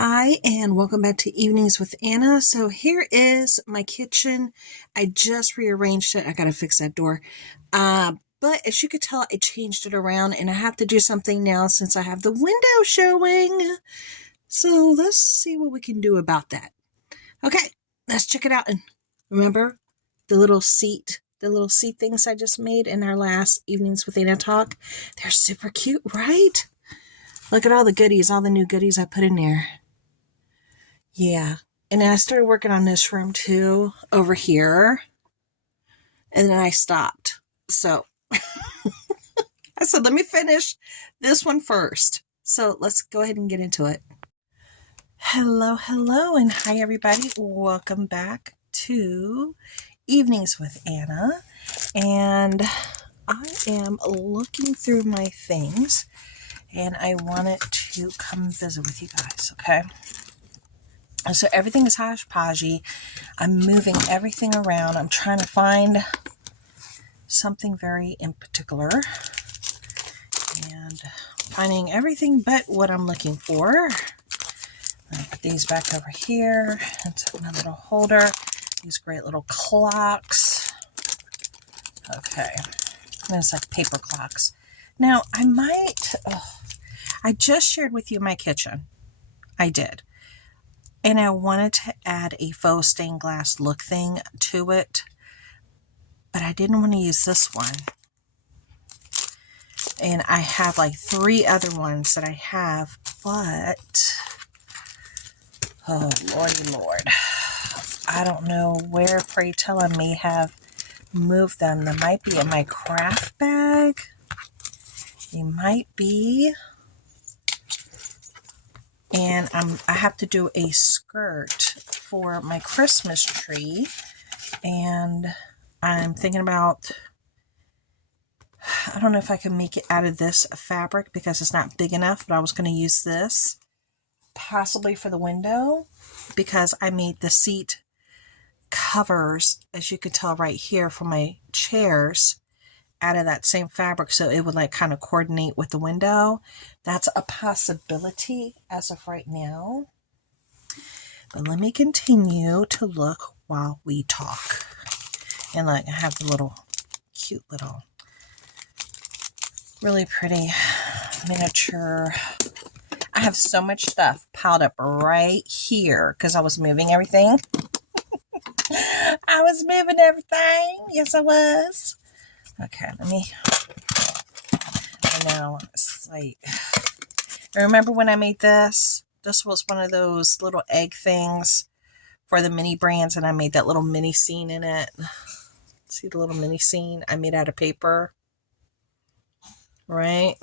Hi, and welcome back to Evenings with Anna. So here is my kitchen. I just rearranged it. I gotta fix that door. But as you could tell, I changed it around and I have to do something now since I have the window showing. So let's see what we can do about that. Okay, let's check it out. And remember the little seat things I just made in our last Evenings with Anna talk? They're super cute, right? Look at all the goodies, all the new goodies I put in there. Yeah. And then I started working on this room too, over here. And then I stopped. So I said, let me finish this one first. So let's go ahead and get into it. Hello, and hi everybody. Welcome back to Evenings with Anna. And I am looking through my things and I wanted to come visit with you guys, okay? So everything is hodgepodgey. I'm moving everything around. I'm trying to find something very in particular. And finding everything but what I'm looking for. I'll put these back over here. Into my little holder. These great little clocks. Okay. And it's like paper clocks. Now, I just shared with you my kitchen. I did. And I wanted to add a faux stained glass look thing to it, but I didn't want to use this one. And I have like 3 other ones that I have, but, oh, Lordy Lord. I don't know where, pray tell, I may have moved them. They might be in my craft bag. They might be. And I have to do a skirt for my Christmas tree. And I'm thinking about, I don't know if I can make it out of this fabric because it's not big enough, but I was going to use this possibly for the window because I made the seat covers, as you can tell right here, for my chairs out of that same fabric, so it would like kind of coordinate with the window. That's a possibility as of right now. But let me continue to look while we talk. And like I have the little cute little really pretty miniature. I have so much stuff piled up right here because I was moving everything. I was moving everything. Yes, I was. Okay, I know, it's like, I remember when I made this was one of those little egg things for the mini brands, and I made that little mini scene in it. See the little mini scene I made out of paper? Right?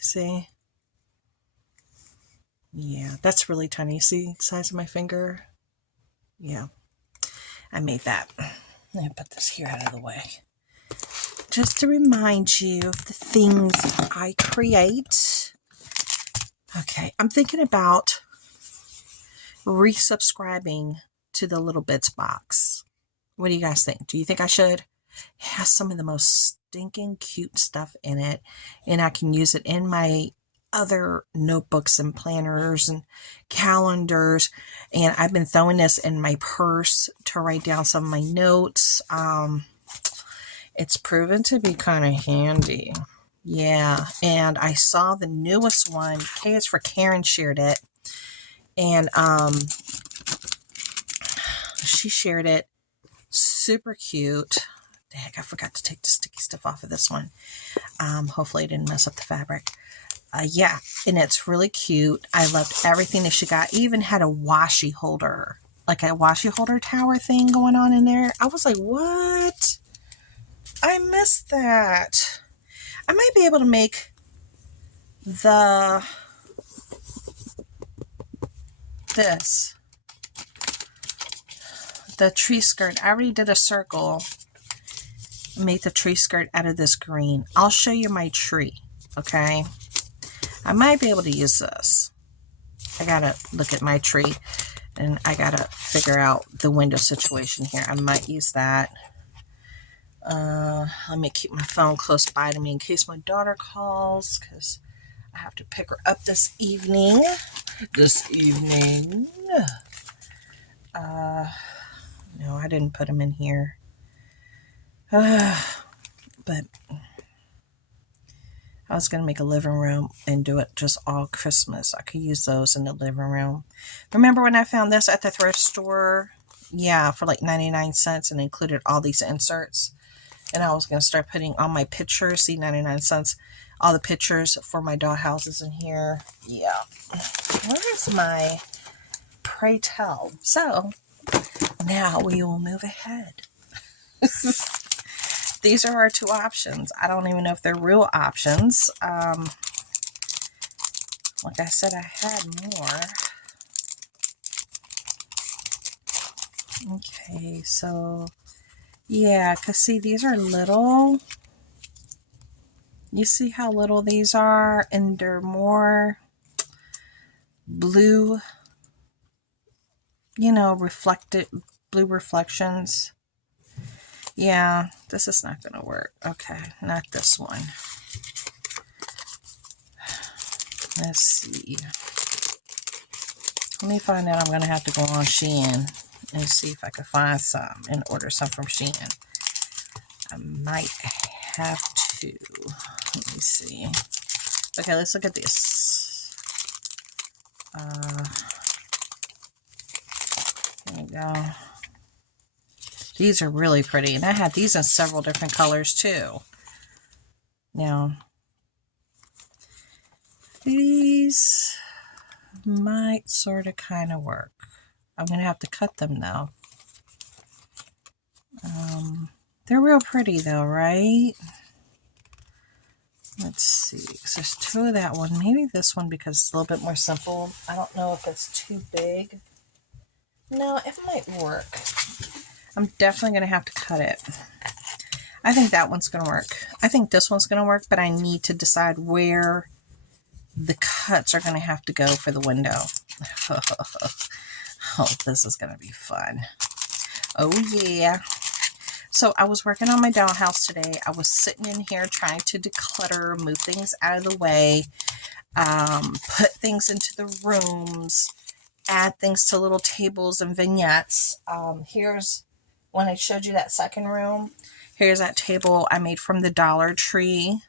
See? Yeah, that's really tiny. See the size of my finger? Yeah, I made that. Let me put this here out of the way. Just to remind you of the things I create. Okay, I'm thinking about resubscribing to the Little Bits box. What do you guys think? Do you think I should? It has some of the most stinking cute stuff in it, and I can use it in my other notebooks and planners and calendars, and I've been throwing this in my purse to write down some of my notes. It's proven to be kind of handy. Yeah, and I saw the newest one. K is for Karen shared it. And she shared it. Super cute. Dang, I forgot to take the sticky stuff off of this one. Hopefully I didn't mess up the fabric. Yeah, and it's really cute. I loved everything that she got. It even had a washi holder. Like a washi holder tower thing going on in there. I was like, what? I missed that. I might be able to make the tree skirt. I already did a circle. Made the tree skirt out of this green. I'll show you my tree, okay? I might be able to use this. I gotta look at my tree and I gotta figure out the window situation here. I might use that. Let me keep my phone close by to me in case my daughter calls, because I have to pick her up this evening. No, I didn't put them in here. But I was going to make a living room and do it just all Christmas. I could use those in the living room. Remember when I found this at the thrift store? Yeah, for like 99 cents and included all these inserts. And I was going to start putting all my pictures, see, 99 cents, all the pictures for my dollhouses in here. Yeah. Where is my pray tell? So, now we will move ahead. These are our two options. I don't even know if they're real options. Like I said, I had more. Okay, so yeah, because see, these are little. You see how little these are, and they're more blue, you know, reflected blue reflections. Yeah, this is not going to work. Okay, not this one. Let's see. Let me find out. I'm going to have to go on Shein and see if I can find some and order some from Shein. I might have to. Let me see. Okay, let's look at this. There we go. These are really pretty. And I had these in several different colors too. Now, these might sort of kind of work. I'm going to have to cut them though. They're real pretty though, right? Let's see. So there's two of that one. Maybe this one because it's a little bit more simple. I don't know if it's too big. No, it might work. I'm definitely going to have to cut it. I think that one's going to work. I think this one's going to work, but I need to decide where the cuts are going to have to go for the window. Oh, this is going to be fun. Oh, yeah. So I was working on my dollhouse today. I was sitting in here trying to declutter, move things out of the way, put things into the rooms, add things to little tables and vignettes. Here's when I showed you that second room. Here's that table I made from the Dollar Tree.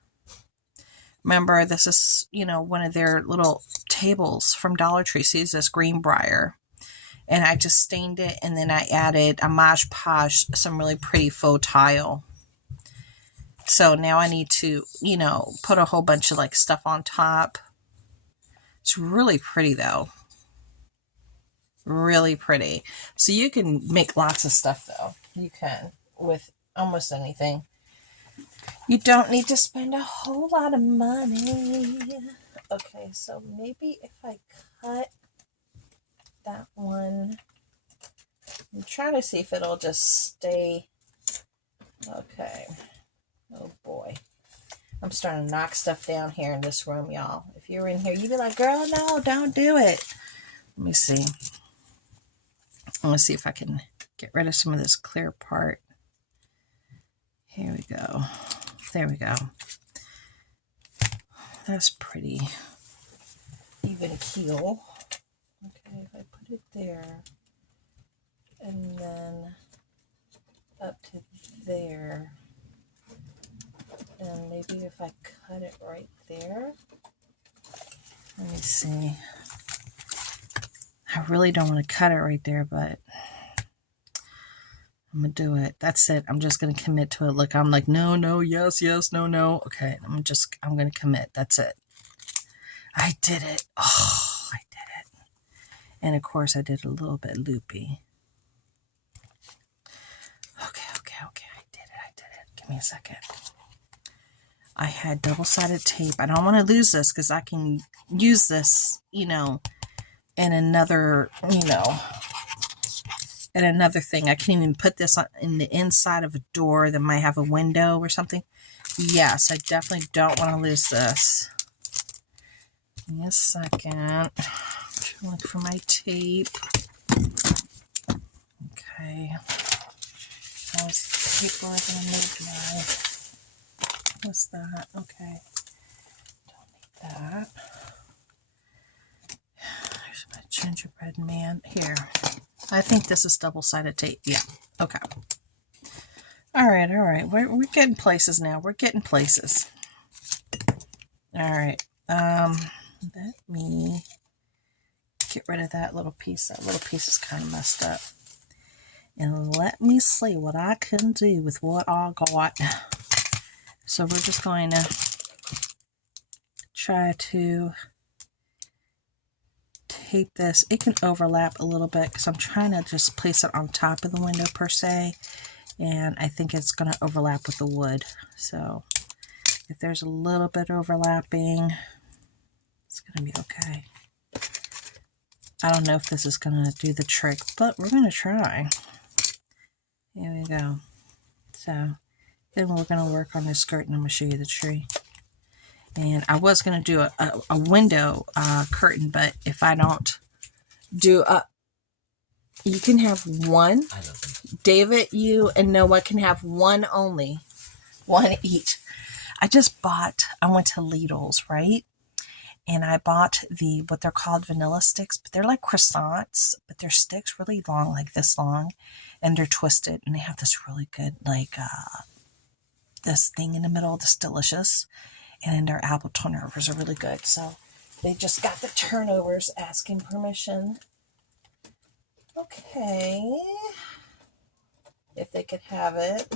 Remember, this is, you know, one of their little tables from Dollar Tree. See, it's this greenbrier. And I just stained it, and then I added a Mod Podge, some really pretty faux tile. So now I need to, you know, put a whole bunch of like stuff on top. It's really pretty though. Really pretty. So you can make lots of stuff though. You can with almost anything. You don't need to spend a whole lot of money. Okay, so maybe if I cut that one, I'm trying to see if it'll just stay. Okay. Oh boy. I'm starting to knock stuff down here in this room, y'all. If you're in here, you'd be like, girl, no, don't do it. Let me see. I want to see if I can get rid of some of this clear part. Here we go. There we go. That's pretty even keel. Okay, if I put it there and then up to there, and maybe if I cut it right there. Let me see. I really don't want to cut it right there, but I'm going to do it. That's it. I'm just going to commit to it. Look, I'm like, no, no, yes, yes, no, no. Okay, I'm going to commit. That's it. I did it. Oh, I did it. And of course, I did a little bit loopy. Okay. I did it. Give me a second. I had double-sided tape. I don't want to lose this because I can use this, you know, in another, you know, in another thing. I can even put this on, in the inside of a door that might have a window or something. Yes, I definitely don't want to lose this. Give me a second. Look for my tape. Okay. How's the paper going to make now? What's that? Okay. Don't need that. There's my gingerbread man. Here. I think this is double-sided tape. Yeah. Okay. All right. We're getting places now. We're getting places. All right. Let me get rid of that little piece. That little piece is kind of messed up. And let me see what I can do with what I got. So we're just going to try to tape this. It can overlap a little bit because I'm trying to just place it on top of the window per se. And I think it's going to overlap with the wood. So if there's a little bit overlapping, it's going to be okay. I don't know if this is going to do the trick, but we're going to try. Here we go. So then we're going to work on this skirt, and I'm going to show you the tree. And I was going to do a window curtain, but if I don't do you can have one. David, you and Noah can have one only. One each. I went to Lidl's, right? And I bought what they're called vanilla sticks, but they're like croissants, but they're sticks really long, like this long, and they're twisted, and they have this really good, like, this thing in the middle that's delicious, and then their apple turnovers are really good. So they just got the turnovers asking permission. Okay. If they could have it.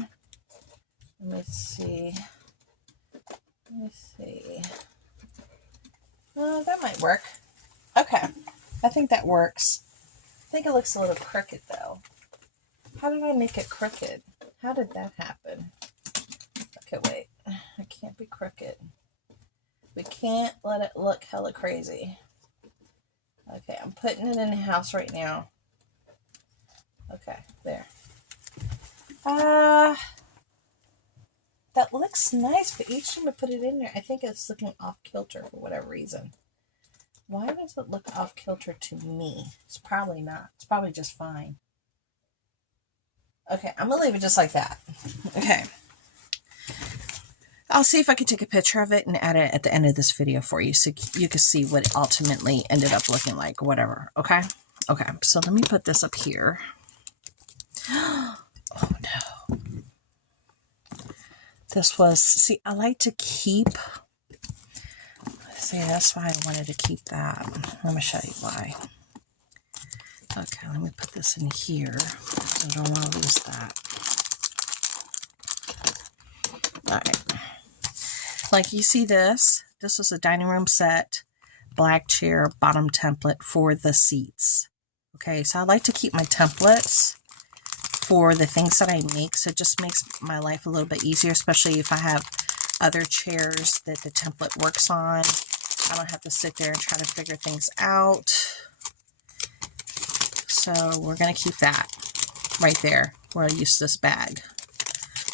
Let me see. Oh, that might work. Okay. I think that works. I think it looks a little crooked, though. How did I make it crooked? How did that happen? Okay, wait. It can't be crooked. We can't let it look hella crazy. Okay, I'm putting it in the house right now. Okay, there. That looks nice, but each time I put it in there, I think it's looking off kilter for whatever reason. Why does it look off kilter to me? It's probably not. It's probably just fine. Okay, I'm going to leave it just like that. Okay. I'll see if I can take a picture of it and add it at the end of this video for you so you can see what it ultimately ended up looking like, whatever. Okay? Okay, so let me put this up here. Oh, no. This was, see, I like to keep, see, that's why I wanted to keep that. Let me show you why. Okay, let me put this in here. I don't want to lose that. All right. Like you see this is a dining room set, black chair, bottom template for the seats. Okay, so I like to keep my templates for the things that I make, so it just makes my life a little bit easier, especially if I have other chairs that the template works on. I don't have to sit there and try to figure things out. So we're going to keep that right there where I use this bag,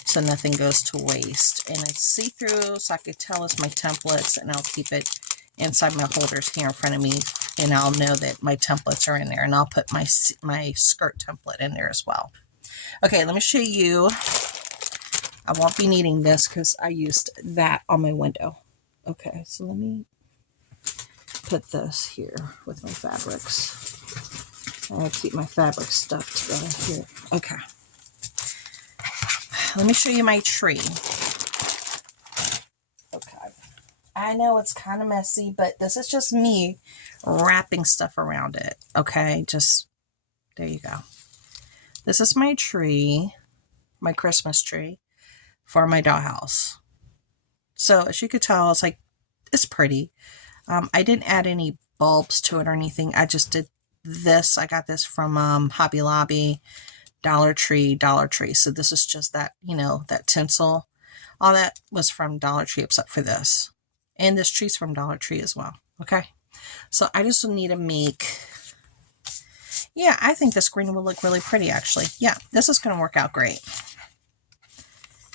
so nothing goes to waste. And it's see-through, so I could tell it's my templates, and I'll keep it inside my holders here in front of me, and I'll know that my templates are in there, and I'll put my skirt template in there as well. Okay, let me show you. I won't be needing this because I used that on my window. Okay, so let me put this here with my fabrics. I'll keep my fabric stuff together here. Okay. Let me show you my tree. Okay. I know it's kind of messy, but this is just me wrapping stuff around it. Okay, just, there you go. This is my tree, my Christmas tree for my dollhouse. So as you could tell, it's pretty. I didn't add any bulbs to it or anything. I just did this. I got this from Hobby Lobby, Dollar Tree. So this is just that, that tinsel. All that was from Dollar Tree except for this. And this tree's from Dollar Tree as well. Okay. So I just need to make, yeah, I think this green will look really pretty actually. Yeah, this is going to work out great.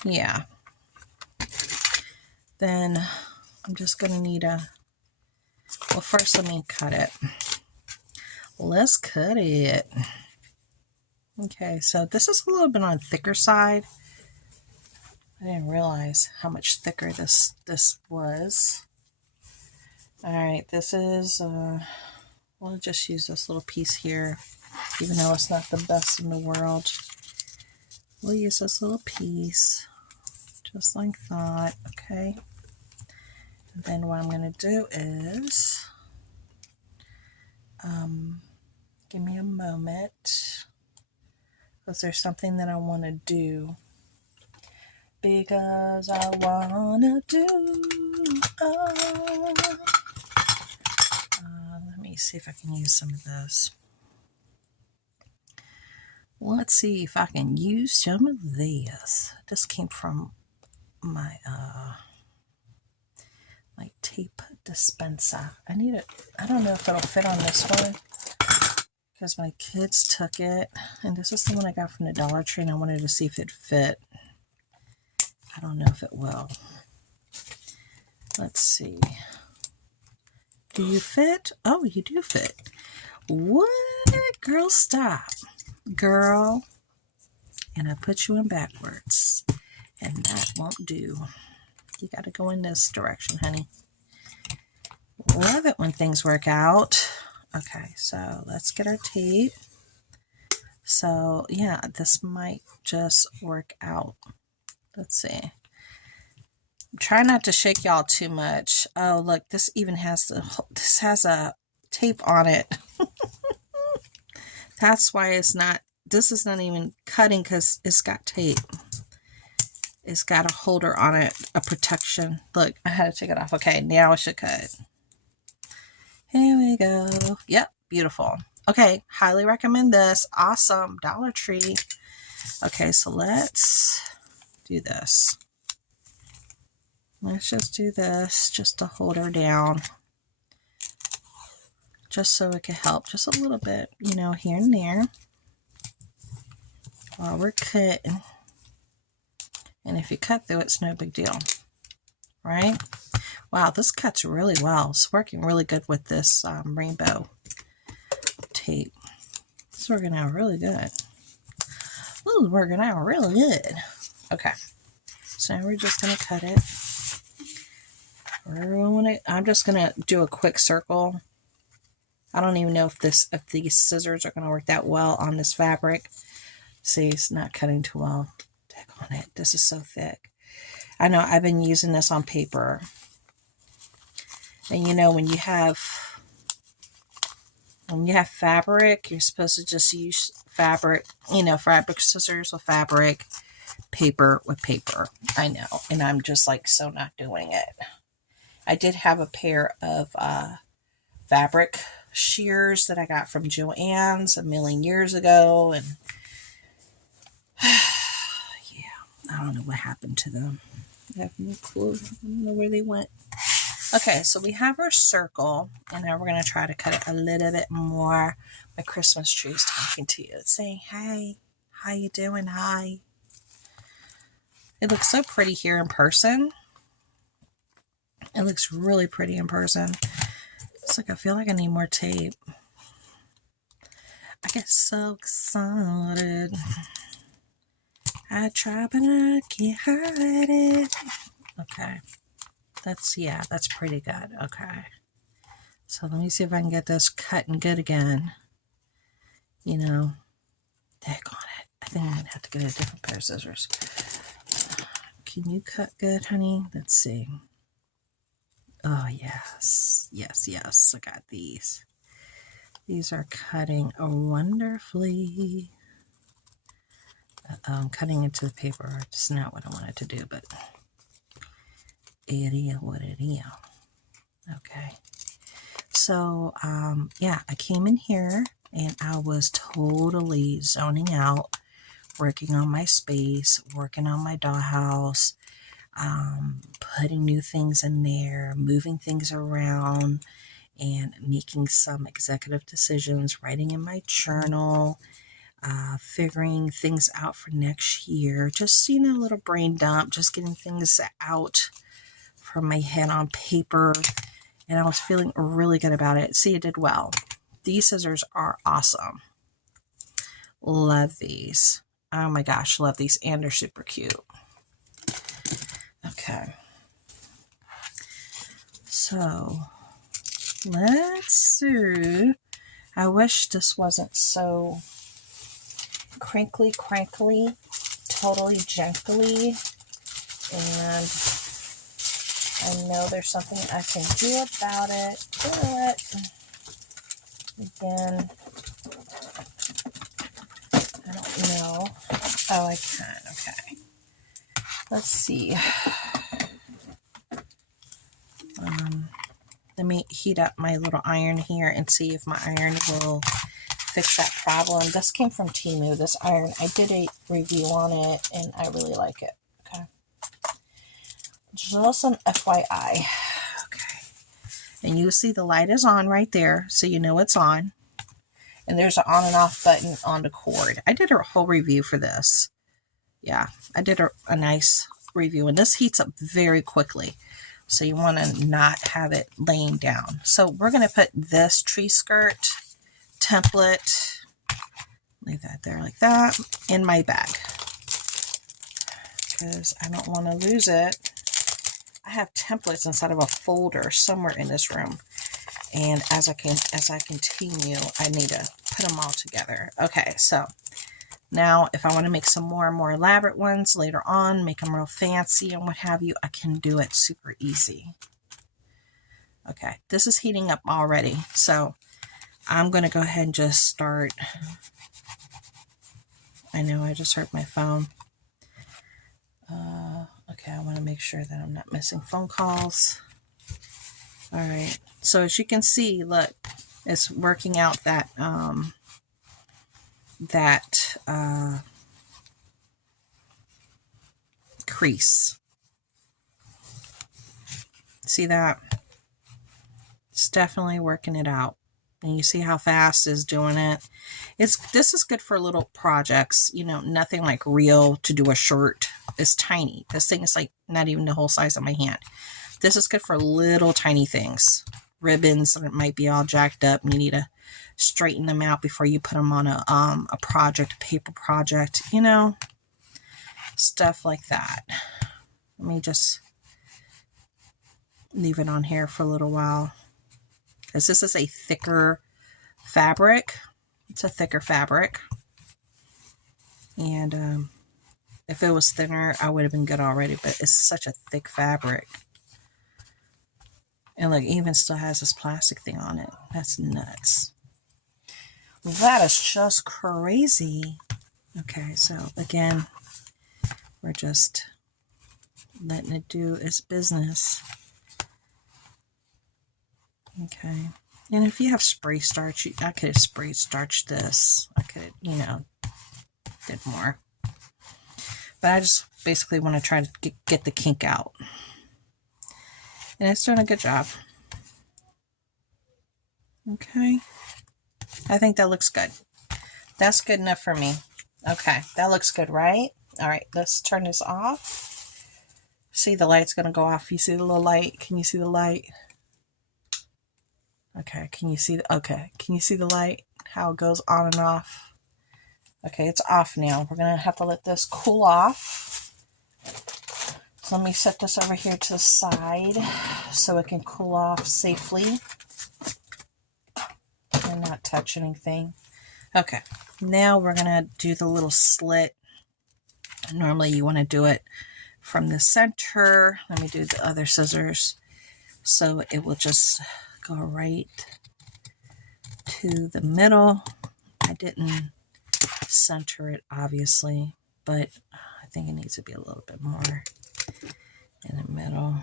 Yeah. Then I'm just going to need well, first let me cut it. Let's cut it. Okay, so this is a little bit on the thicker side. I didn't realize how much thicker this was. All right, this is, we'll just use this little piece here, even though it's not the best in the world. We'll use this little piece, just like that, okay? And then what I'm going to do is, give me a moment, because there's something that I want to do. Because I want to do, let me see if I can use some of this. Let's see if I can use some of this. This came from my my tape dispenser. I need it. I don't know if it'll fit on this one because my kids took it, and this is the one I got from the Dollar Tree, and I wanted to see if it fit. I don't know if it will. Let's see. Do you fit? Oh, you do fit. What? Girl, stop. Girl. And I put you in backwards. And that won't do. You got to go in this direction, honey. Love it when things work out. Okay, so let's get our tape. So, yeah, this might just work out. Let's see. Try not to shake y'all too much. Oh, look, this even has this has a tape on it. That's why it's not, this is not even cutting because it's got tape. It's got a holder on it, a protection. Look, I had to take it off. Okay, now it should cut. Here we go. Yep, beautiful. Okay, highly recommend this. Awesome, Dollar Tree. Okay, so let's do this. Let's just do this just to hold her down. Just so it can help just a little bit, you know, here and there. While we're cutting. And if you cut through, it's no big deal. Right? Wow, this cuts really well. It's working really good with this rainbow tape. It's working out really good. Ooh, working out really good. Okay. So now we're just going to cut it. I'm just going to do a quick circle. I don't even know if these scissors are going to work that well on this fabric. See, it's not cutting too well. Take on it. This is so thick. I know I've been using this on paper. And you know, when you have fabric, you're supposed to just use fabric, you know, fabric scissors with fabric, paper with paper. I know. And I'm just like so not doing it. I did have a pair of fabric shears that I got from Joann's a million years ago, and yeah, I don't know what happened to them. I have no clue. I don't know where they went. Okay, so we have our circle, and now we're going to try to cut it a little bit more. My Christmas tree is talking to you. It's saying, hey, how you doing? Hi. It looks so pretty here in person. It looks really pretty in person. It's like I feel like I need more tape. I get so excited. I try, but I can't hide it. Okay. That's pretty good. Okay. So let me see if I can get this cut and good again. You know, heck on it. I think I'm going to have to get a different pair of scissors. Can you cut good, honey? Let's see. Oh, yes. Yes, yes. I got these. These are cutting wonderfully. Cutting into the paper. It's not what I wanted to do, but it is what it is. Okay. So, yeah, I came in here and I was totally zoning out, working on my space, working on my dollhouse, putting new things in there, moving things around, and making some executive decisions, writing in my journal, figuring things out for next year. Just, you know, a little brain dump, just getting things out from my head on paper. And I was feeling really good about it. See, it did well. These scissors are awesome. Love these. Oh my gosh, love these. And they're super cute. Okay. So, Let's see. I wish this wasn't so crinkly, totally gently. And I know there's something I can do about it. Again, I don't know. Oh, I can. Okay. Let's see. Let me heat up my little iron here and see if my iron will fix that problem. This came from Temu, this iron. I did a review on it and I really like it. Okay. Just an FYI. Okay. And you see the light is on right there, so you know it's on. And there's an on and off button on the cord. I did a whole review for this. Yeah, I did a nice review. And this heats up very quickly. So you want to not have it laying down. So we're going to put this tree skirt template, leave that there like that, in my bag. Because I don't want to lose it. I have templates inside of a folder somewhere in this room. And as I continue, I need to put them all together. Okay, so now if I want to make some more and more elaborate ones later on, make them real fancy and what have you, I can do it super easy. Okay, this is heating up already. So I'm going to go ahead and just start. I know I just heard my phone. Okay, I want to make sure that I'm not missing phone calls. All right, so as you can see, look, it's working out that crease. See that? It's definitely working it out. And you see how fast it's doing it. This is good for little projects, you know, nothing like real to do a shirt. It's tiny. This thing is like not even the whole size of my hand. This is good for little tiny things. Ribbons that might be all jacked up and you need to straighten them out before you put them on a project, a paper project, you know, stuff like that. Let me just leave it on here for a little while. Because this is a thicker fabric. It's a thicker fabric. And if it was thinner, I would have been good already. But it's such a thick fabric. And look, even still has this plastic thing on it. That's nuts. That is just crazy. Okay, so again, we're just letting it do its business. Okay, and if you have spray starch, I could have spray starched this. I could, you know, did more. But I just basically want to try to get the kink out. And it's doing a good job. Okay, I think that looks good. That's good enough for me. Okay, that looks good, right? All right, let's turn this off. See, the light's going to go off. You see the little light? Can you see the light? Okay, can you see the light? How it goes on and off? Okay, it's off now. We're going to have to let this cool off. So let me set this over here to the side so it can cool off safely and not touch anything. Okay, now we're going to do the little slit. Normally you want to do it from the center. Let me do the other scissors so it will just go right to the middle. I didn't center it obviously, but I think it needs to be a little bit more in the middle.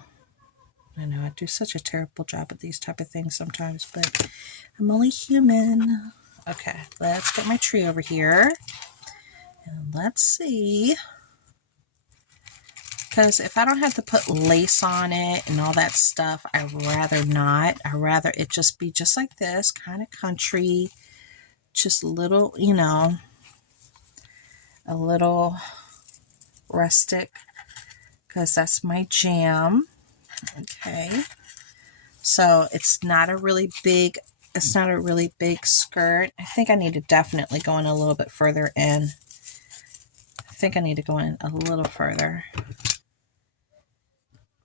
I know I do such a terrible job at these type of things sometimes, but I'm only human. Okay, let's get my tree over here and let's see. Because if I don't have to put lace on it and all that stuff, I'd rather not. I'd rather it just be just like this, kind of country, just a little, you know, a little rustic, because that's my jam. Okay, so it's not a really big skirt. I think I need to definitely go in a little bit further in. I think I need to go in a little further,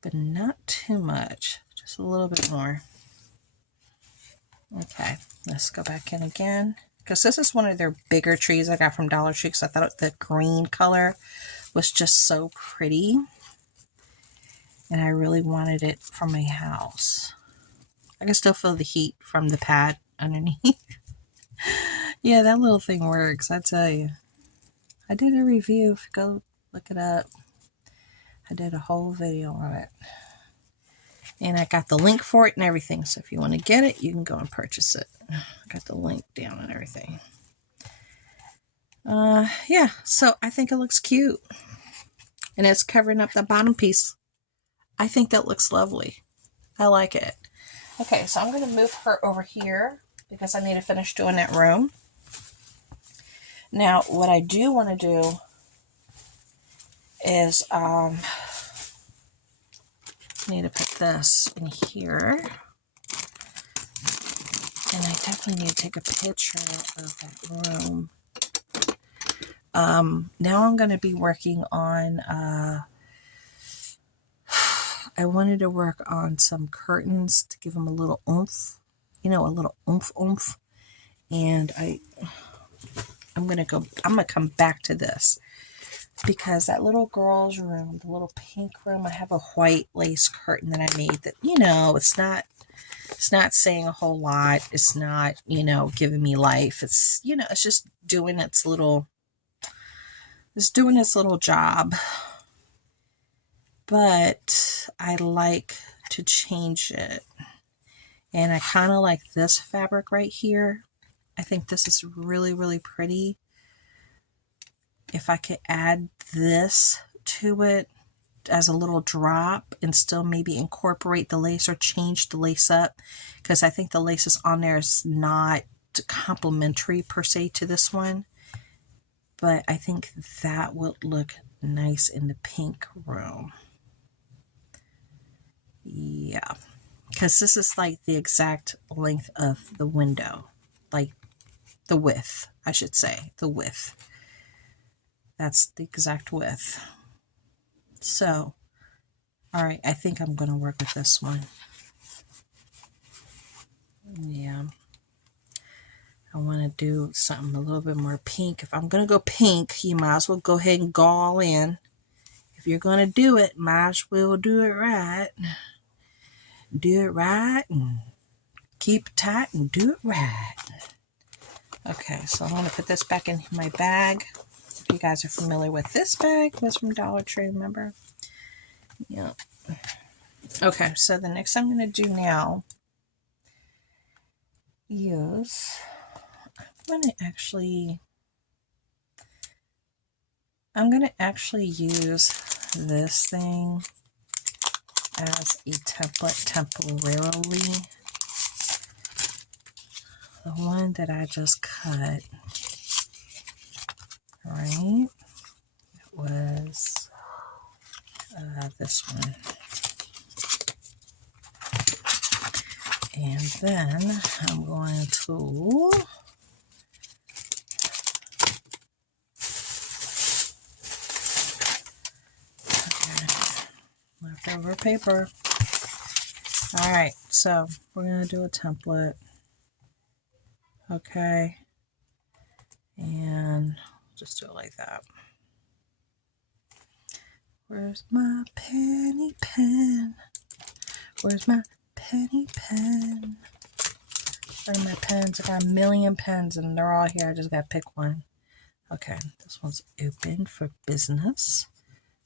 but not too much, just a little bit more. Okay, let's go back in again. Because this is one of their bigger trees I got from Dollar Tree, because I thought the green color was just so pretty. And I really wanted it for my house. I can still feel the heat from the pad underneath. Yeah, that little thing works, I tell you. I did a review. Go look it up. I did a whole video on it. And I got the link for it and everything. So if you want to get it, you can go and purchase it. I got the link down and everything. Yeah, so I think it looks cute. And it's covering up the bottom piece. I think that looks lovely. I like it. Okay, so I'm going to move her over here because I need to finish doing that room. Now, what I do want to do is need to put this in here. And I definitely need to take a picture of that room. Now I'm going to be working on, I wanted to work on some curtains to give them a little oomph, you know, a little oomph. And I'm going to come back to this because that little girl's room, the little pink room, I have a white lace curtain that I made that, you know, it's not saying a whole lot. It's not, you know, giving me life. It's, you know, it's just doing its little job. But I like to change it. And I kind of like this fabric right here. I think this is really, really pretty. If I could add this to it as a little drop and still maybe incorporate the lace or change the lace up, because I think the laces on there is not complementary per se to this one. But I think that would look nice in the pink room. Yeah, because this is like the exact length of the window, like the width, I should say, the width. That's the exact width. So, all right, I think I'm going to work with this one. Yeah. I want to do something a little bit more pink. If I'm going to go pink, you might as well go ahead and go all in. If you're going to do it, might as well do it right. Do it right and keep it tight and do it right. Okay, so I'm going to put this back in my bag. If you guys are familiar with this bag, it was from Dollar Tree, remember? Yep. Okay, so the next I'm going to do now is I'm going to actually use this thing as a template temporarily. The one that I just cut, right, it was this one. And then I'm going to leftover paper. All right, so we're going to do a template. Okay, and just do it like that. Where's my penny pen? Where's my penny pen? Where are my pens? I got a million pens and they're all here. I just gotta pick one. Okay, this one's open for business.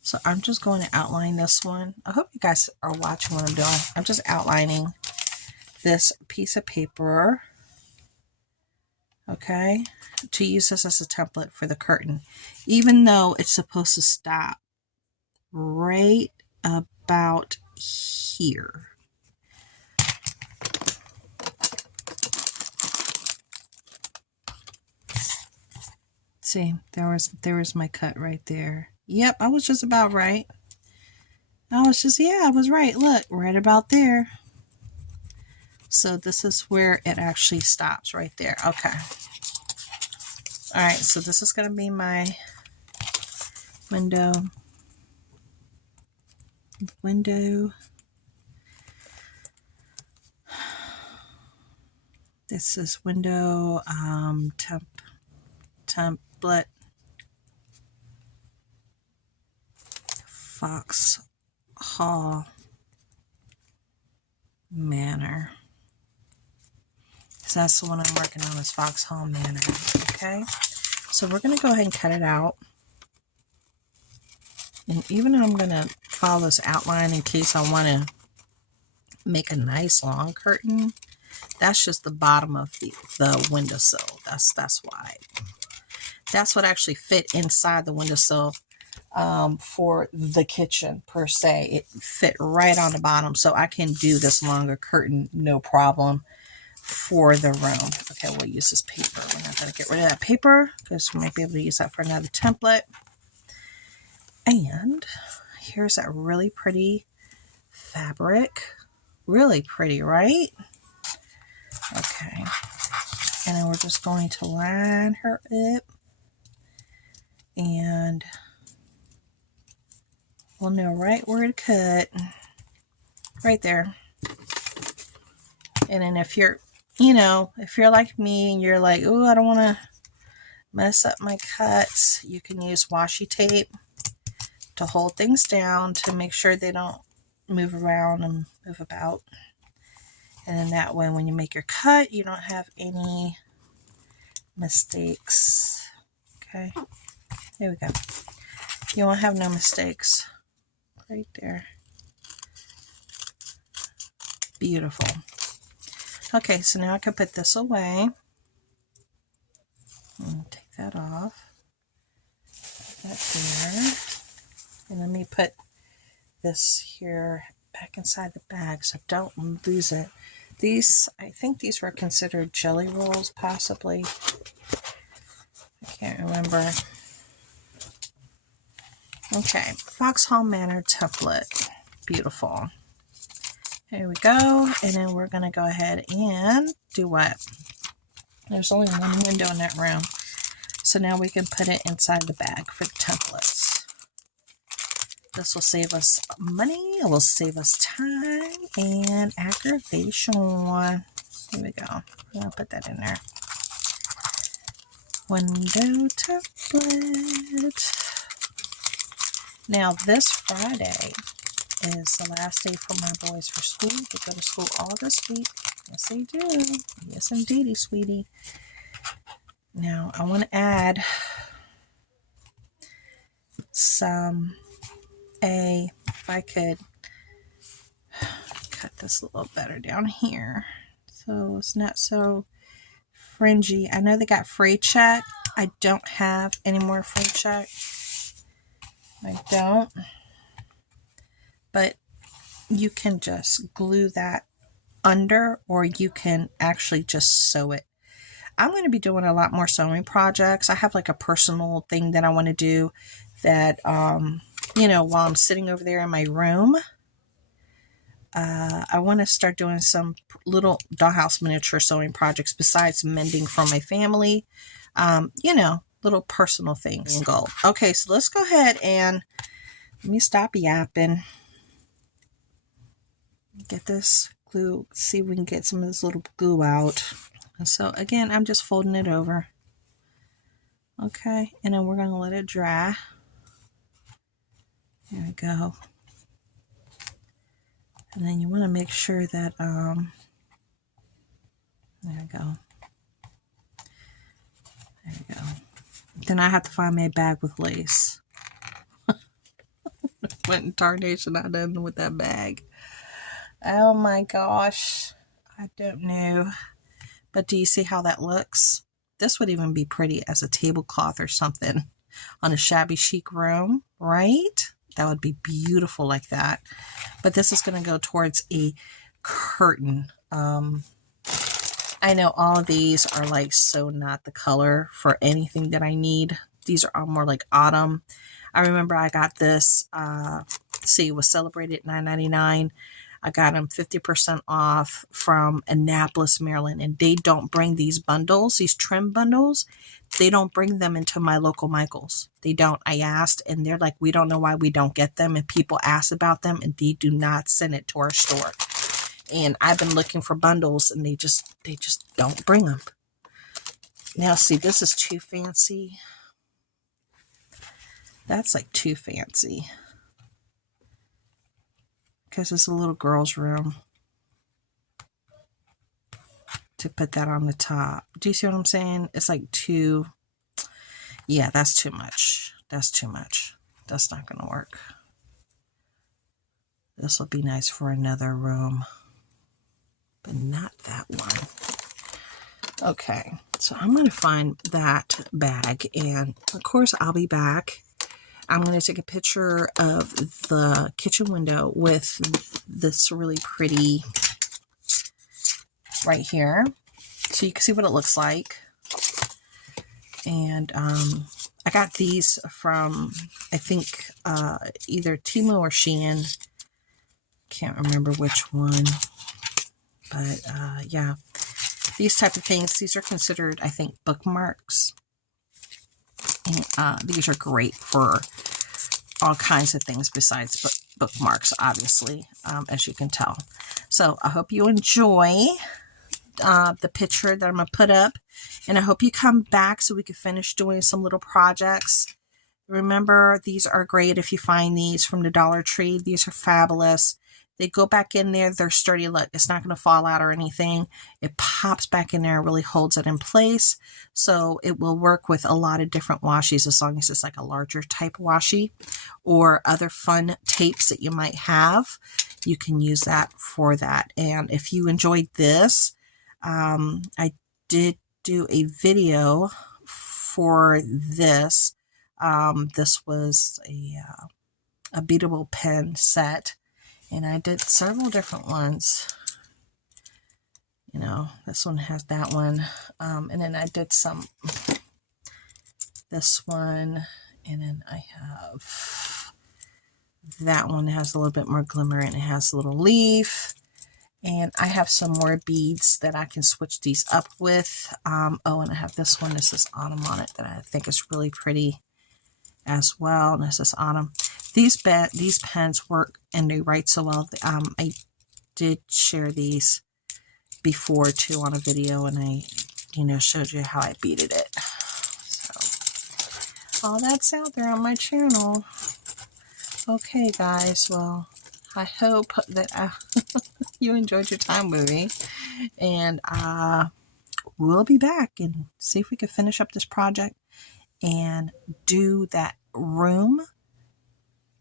So I'm just going to outline this one. I hope you guys are watching what I'm doing. I'm just outlining this piece of paper. Okay, to use this as a template for the curtain, even though it's supposed to stop right about here. See, there was my cut right there. Yep, I was just about right. I was right. Look, right about there. So this is where it actually stops right there. Okay. All right, so this is going to be my window. This is window template Foxhall Manor. So that's the one I'm working on, is Foxhall Manor. Okay, so we're going to go ahead and cut it out. And even though I'm going to follow this outline in case I want to make a nice long curtain, that's just the bottom of the windowsill. That's why. That's what actually fit inside the windowsill for the kitchen per se. It fit right on the bottom, so I can do this longer curtain no problem for the room. Okay, we'll use this paper. We're not going to get rid of that paper because we might be able to use that for another template. And here's that really pretty fabric. Really pretty, right? Okay. And then we're just going to line her up. And we'll know right where to cut. Right there. And then if you're, if you're like me and you're like, oh, I don't want to mess up my cuts, you can use washi tape to hold things down to make sure they don't move around and move about. And then that way, when you make your cut, you don't have any mistakes. Okay, there we go. You won't have no mistakes. Right there. Beautiful. Okay, so now I can put this away. Take that off. Put that there. And let me put this here back inside the bag so don't lose it. These, I think these were considered jelly rolls, possibly. I can't remember. Okay, Foxhall Manor template. Beautiful. Here we go. And then we're going to go ahead and do what? There's only one window in that room. So now we can put it inside the bag for the templates. This will save us money. It will save us time and aggravation. Here we go. I'm going to put that in there. Window template. Now this Friday is the last day for my boys for school. They go to school all this week. Yes, they do. Yes, indeedy, sweetie. Now I want to add some if I could cut this a little better down here so it's not so fringy. I know they got frayed check. I don't have any more frayed check. I don't. But you can just glue that under, or you can actually just sew it. I'm going to be doing a lot more sewing projects. I have like a personal thing that I want to do that, while I'm sitting over there in my room, I want to start doing some little dollhouse miniature sewing projects besides mending for my family, little personal things. Okay, so let's go ahead and let me stop yapping. Get this glue, see if we can get some of this little glue out. So again, I'm just folding it over. Okay, and then we're going to let it dry. There we go. And then you want to make sure that, there we go. There we go. Then I have to find my bag with lace. What in tarnation I done with that bag? Oh my gosh. I don't know. But do you see how that looks? This would even be pretty as a tablecloth or something on a shabby chic room, right? That would be beautiful like that. But this is going to go towards a curtain. I know all of these are like so not the color for anything that I need. These are all more like autumn. I remember I got this, it was celebrated $9.99. I got them 50% off from Annapolis, Maryland, and they don't bring these bundles, these trim bundles. They don't bring them into my local Michael's. They don't. I asked, and they're like, we don't know why we don't get them, and people ask about them, and they do not send it to our store. And I've been looking for bundles and they just don't bring them. Now see, this is too fancy. That's like too fancy. Because it's a little girl's room. To put that on the top. Do you see what I'm saying? It's like too, yeah, that's too much. That's too much. That's not going to work. This will be nice for another room, but not that one. Okay, so I'm going to find that bag, and of course I'll be back. I'm going to take a picture of the kitchen window with this really pretty right here, so you can see what it looks like. And I got these from, I think, either Temu or Shein. Can't remember which one. But yeah, these type of things, these are considered, I think, bookmarks. And these are great for all kinds of things besides bookmarks, obviously, as you can tell. So I hope you enjoy the picture that I'm going to put up. And I hope you come back so we can finish doing some little projects. Remember, these are great if you find these from the Dollar Tree. These are fabulous. They go back in there. They're sturdy. Look, it's not going to fall out or anything. It pops back in there, really holds it in place. So it will work with a lot of different washies as long as it's like a larger type washi or other fun tapes that you might have. You can use that for that. And if you enjoyed this, I did do a video for this. This was a beatable pen set, and I did several different ones. You know, this one has that one, and then I did this one, and then I have that one that has a little bit more glimmer, and it has a little leaf. And I have some more beads that I can switch these up with. Oh, and I have this one. This is autumn on it that I think is really pretty as well. And this is autumn. These pens work and they write so well. I did share these before too on a video, and I, showed you how I beaded it. So all that's out there on my channel. Okay, guys. Well, I hope that you enjoyed your time with me, and we'll be back and see if we can finish up this project and do that room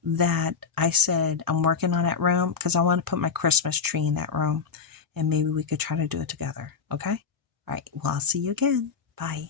that I said I'm working on, that room, because I want to put my Christmas tree in that room, and maybe we could try to do it together. Okay? All right. Well, I'll see you again. Bye.